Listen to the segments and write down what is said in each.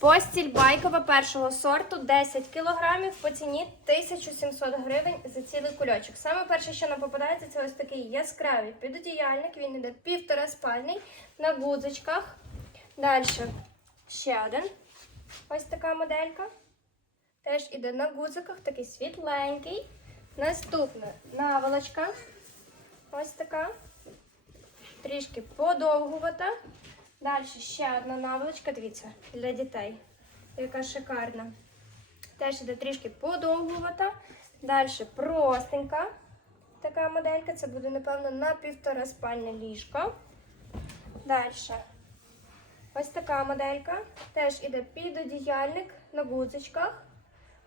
Постіль байкова першого сорту 10 кілограмів по ціні 1700 гривень за цілий кульочок. Саме перше, що нам попадається, це ось такий яскравий підодіяльник. Він іде півтора спальний на гудзичках. Далі ще один. Ось така моделька. Теж іде на гудзиках, такий світленький. Наступна наволочка. Ось така. Трішки подовгувата. Далі ще одна наволочка, дивіться, для дітей. Яка шикарна. Теж іде трішки подовгувата. Далі простенька. Така моделька. Це буде, напевно, на півтора спальне ліжко. Далі. Ось така моделька. Теж іде підодіяльник на гудзичках.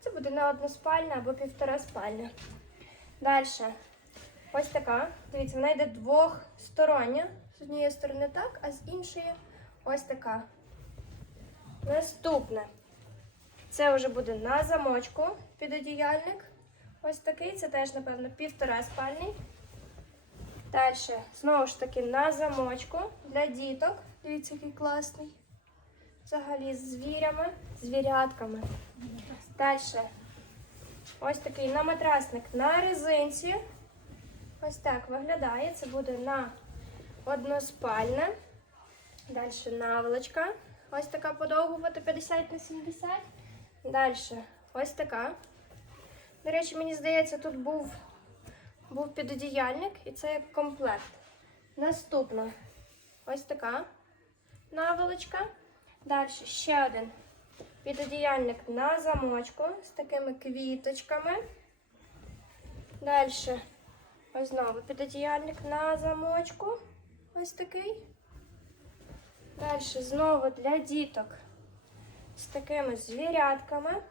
Це буде на одну односпальня або півтора спальня. Далі. Ось така. Дивіться, вона йде двохстороння. З однієї сторони так, а з іншої ось така. Наступне. Це вже буде на замочку підодіяльник. Ось такий. Це теж, напевно, півтора спальний. Далі, знову ж таки, на замочку для діток. Дивіться, який класний. Взагалі з звірями, звірятками. Далі. Ось такий на матрасник на резинці. Ось так виглядає. Це буде на односпальне. Далі наволочка. Ось така подовгувата 50 на 70. Далі ось така. До речі, мені здається, тут був, був підодіяльник і це як комплект. Наступна ось така наволочка. Далі ще один підодіяльник на замочку з такими квіточками. Далі знову підодіяльник на замочку. Ось такий. Далі знову для діток з такими звірятками.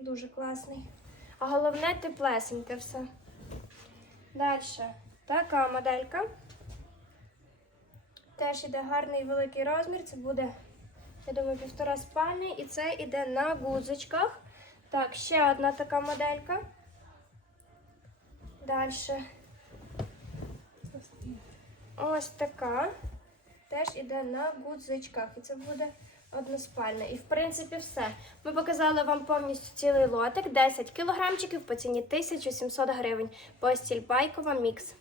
Дуже класний. А головне теплесеньке все. Далі така моделька. Теж іде гарний великий розмір. Це буде, я думаю, півтора спальні. І це іде на гудзичках. Так, ще одна така моделька. Далі. Ось така. Теж іде на гудзичках. І це буде односпальна. І в принципі все. Ми показали вам повністю цілий лотик. 10 кілограмчиків по ціні 1700 гривень. Постіль байкова мікс.